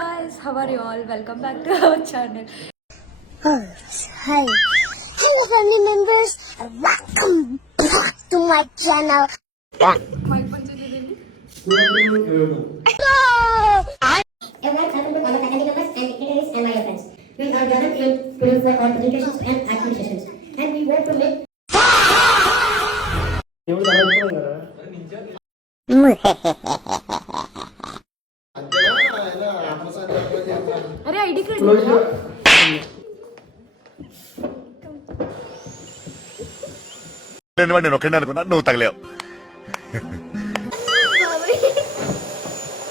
guys, how are you all? Welcome back to our channel. Hi. Hello family members. Welcome back to my channel. Mic పంచుతుంది. Everyone, welcome to all the faculty members and dignitaries and my dear friends. We are gathered here today for our presentations and activity sessions. And we want to make అరే ID card నేను ఒక్కడే అనుకున్నా, నువ్వు తగలేవు.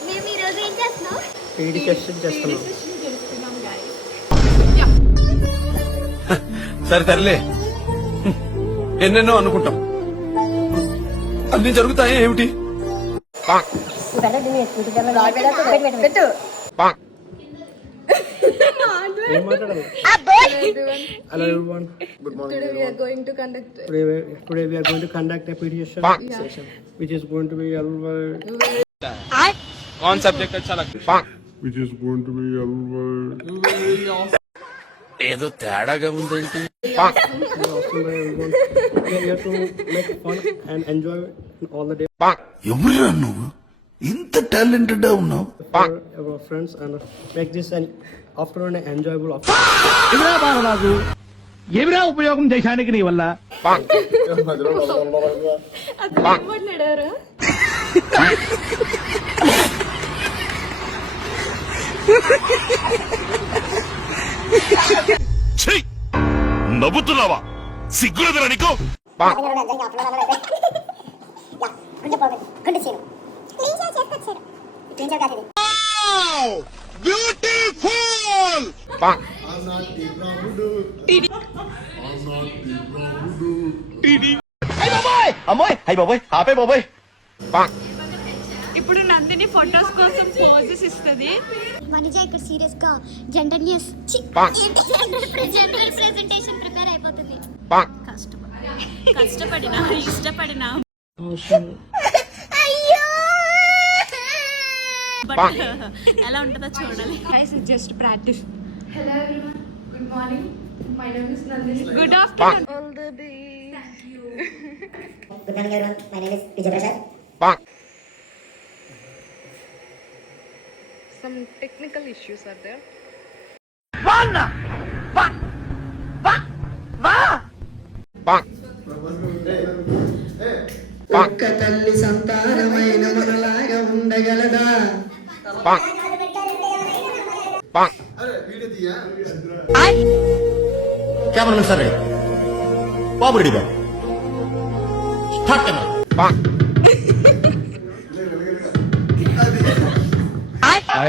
మేము ఈ రోజు ఏం చేస్తున్నాం? సరే తరలే, ఎన్నెన్నో అనుకుంటాం, అన్ని జరుగుతాయి ఏమిటి? Hello everyone. Good morning. Today we are going to conduct Today we are going to conduct a PTSD session, which is going to be कौन सब्जेक्ट अच्छा लगता है? Which is going to be ఏదో తేడాగా ఉందేంటి? awesome by everyone. We are here to make fun and enjoy all the day ఎవరురా నువ్వు ఇంత టాలెంటెడ్ ఉన్నావు? for our friends and make this an afternoon an enjoyable afternoon. ఏమిరా బాలరాజు, ఏమిరా ఉపయోగం దేశానికి నీ వల్ల? అది మాట్లాడారా? నవ్వుతున్నావా? సిగ్గులేదురా నీకు? ఇప్పుడు నందిని ఫోటోస్ కోసం పోజెస్ ఇస్తుంది. వనిజ ఇక్కడ సీరియస్ గా జెండర్ న్యూస్ ప్రెజెంటేషన్ ప్రిపేర్ అయిపోతుంది. కష్టపడినా ఇష్టపడినా బట్ ఎలా ఉంటుందో చూడాలి. Guys it's just practice. Hello everyone, good morning. My name is Nandini. Good afternoon all the day. Good morning everyone. My name is Vijay Prasad. Some technical issues are there. ఒక్క తల్లి సంతానమైన మనలాగా ఉండగలదా? Camera సరే బాబు ready బాబు start camera.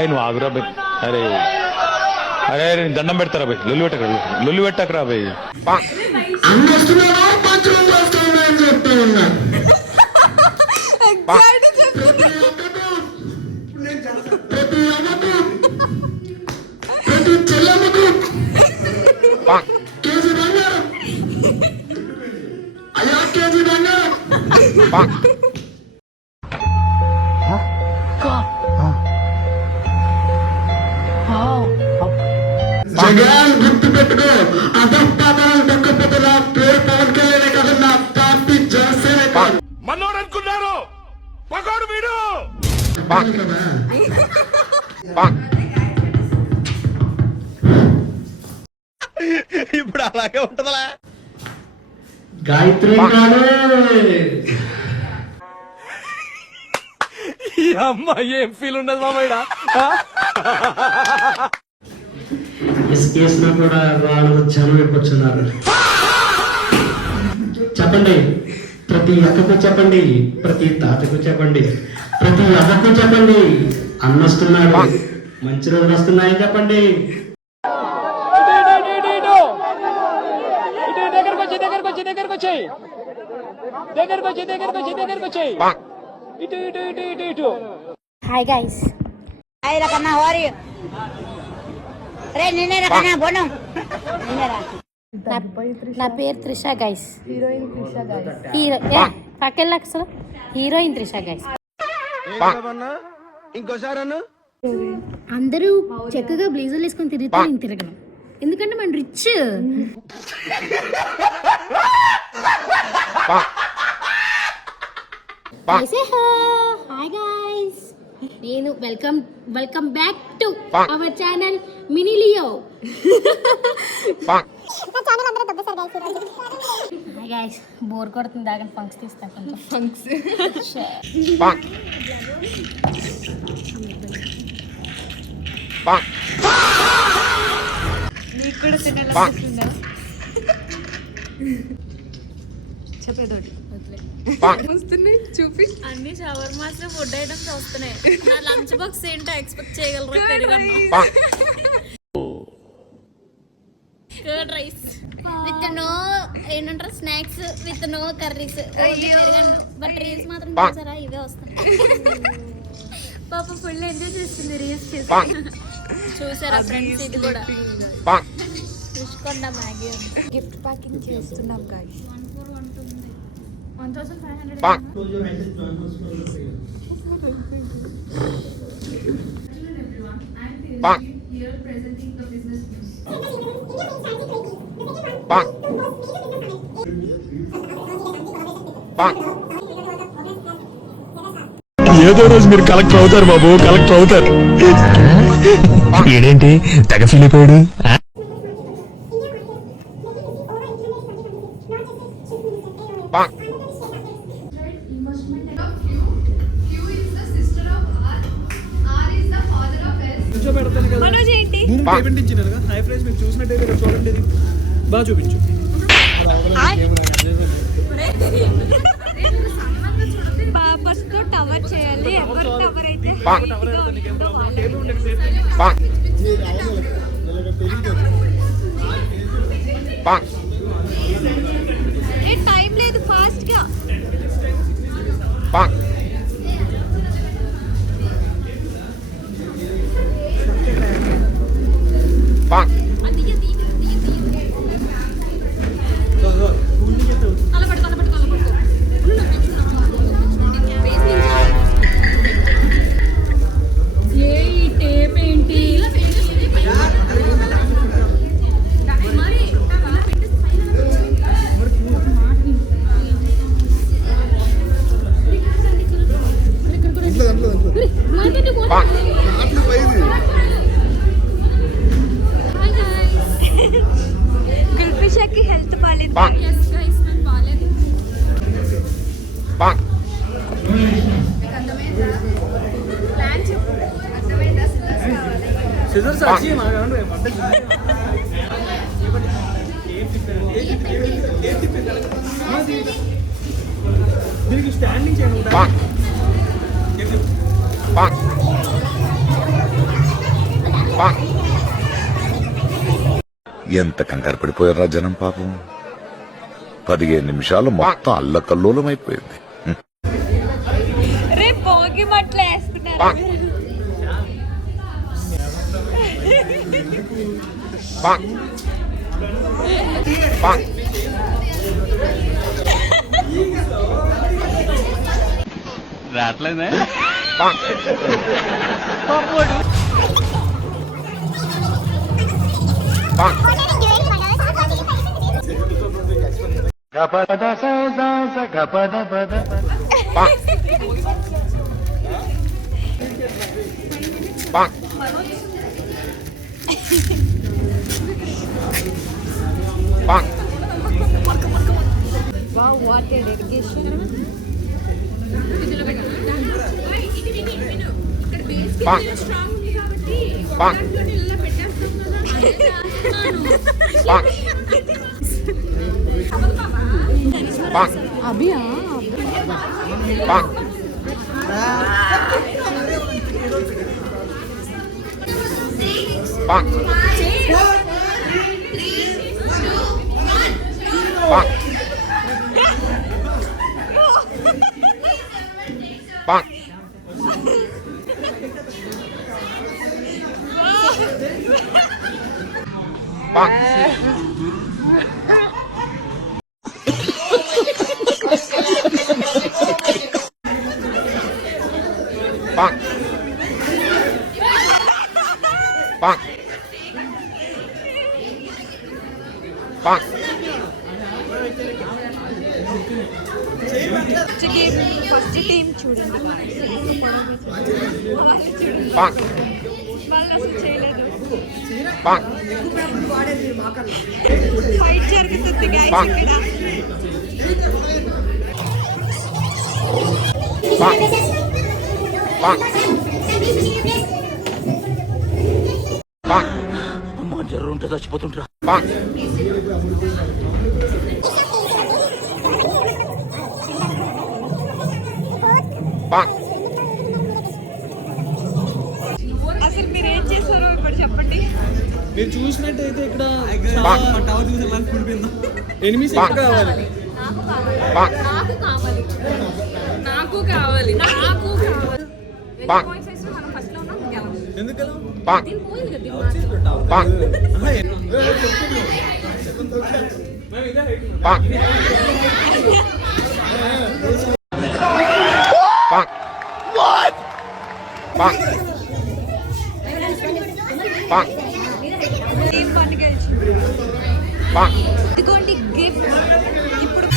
నువ్వు ఆగురా by. అరే అరే దండం పెడతారా బై, లొల్లు పెట్టకరా బై. అన్నస్తున్నావా పంచం చేస్తావా అని చెప్తా ఉన్నా. ప్రతి అమ్మకు ప్రతి చెల్లమ్మకు కేజీ బంగారం, అయ్యా కేజీ బంగారం. జగన్ గుర్తు పెట్టుకో, అధపాదాలు దక్కకపోతే నా పేరు పవన్ కళ్యాణ్ కాదు, నా పార్టీ జనసేన కాదు. మనోడు అనుకున్నారు పగోడు వీడు. ఇప్పుడు అలాగే ఉంటదా? గాయత్రి కాదు, ఈ అమ్మాయి ఏం ఫీల్ ఉండదు మామయ్య. కేసులో కూడా వాళ్ళు జనం ఎక్కువచ్చున్నారు. చెప్పండి, ప్రతి అక్కకు చెప్పండి, ప్రతి తాతకు చెప్పండి, ప్రతి అవ్వకు చెప్పండి, అన్నొస్తున్నాడు, మంచి రోజులు వస్తున్నాయని చెప్పండి. Hi guys. హాయ్ రకన్నా, హౌ ఆర్ యు? రే నిన్నే రకన్నా బోనం నిన్నేరా. నా పేరు Trisha guys. Heroine Trisha guys. పక్కెళ్ళకు అసలు హీరోయిన్ త్రిష గైస్. ఇంకోసారి అందరూ చక్కగా బ్లేజర్లు వేసుకొని తిరిగితే నేను తిరగను, ఎందుకంటే మన రిచ్. హాయ్ గైస్, నేను welcome back to our channel mini Leo. Hi guys, bore కొడుతుంది, దాగని ఫంక్స్ తీస్తా కొంచెం. ఫంక్స్ నీకు కూడా తినాలనిపిస్తుందా? చెప్పేదోటి వస్తున్నాయి చూపి. అన్ని షవర్మాస్ ఫుడ్ ఐటమ్స్ వస్తున్నాయి. నా లంచ్ బాక్స్ ఏంటో ఎక్స్పెక్ట్ చేయగలరా? పెరుగన్నం, కర్డ్ రైస్ విత్ నో ఏంటంటారు స్నాక్స్ విత్ నో కర్రీస్, పెరుగన్నం. బట్ రీల్స్ మాత్రం చూసారా, ఇవే వస్తున్నాయి. పాప ఫుల్ ఎంజాయ్ చేస్తుంది రీల్స్ చేసి. చూసారా ఫ్రెండ్స్, ఇది కూడా రుచికొండ మ్యాగీ గిఫ్ట్ ప్యాకింగ్ చేస్తున్నాం గాయ్స్. 1500. ఏదో రోజు మీరు కలెక్టర్ అవుతారు బాబు, కలెక్టర్ అవుతారు. ఏడేంటి తెగ ఫీల్ అయిపోయాడు. హై ప్రైస్ మీరు చూసినట్టయితే చూడండి, ఇది బాగా చూపించు. పాపస్తో టవర్ చేయాలి. ఎవరు టవర్ అయితే టైం లేదు, ఫాస్ట్ గా. గుల్ఫిషాకి హెల్త్ బాగాలేదు. సిజర్స్ వచ్చి దీనికి స్టాండింగ్ చేయండి. ఎంత కంగారు పడిపోయారా జనం పాపం. 15 నిమిషాలు మొత్తం అల్లకల్లోలం అయిపోయింది. రేపు భోగి మట్లు వేసుకున్నారు. రావట్లేదే. Wow, what a dedication. Abhiya first team చూడండి వాళ్ళు అసలు చేయలేదు ఫైట్ జరుగుతుంది గైస్ అమ్మ జర్రు ఉంటే చచ్చిపోతుంటా అసలు మీరు ఏం చేశారో ఇప్పుడు చెప్పండి. మీరు చూసినట్టయితే ఇక్కడ టవర్ చూసే లైఫ్ కుడిపోయిందా ఎనిమిది కావాలి నాకు కావాలి నాకు కావాలి నాకు కావాలి మనం ఫస్ట్ లో ఉన్నాం గెలవం. ఎందుకలా దీని పోయింది కదా దీని టీం వన్ గెలిచింది. ఇదిగోండి గిఫ్ట్. ఇప్పుడు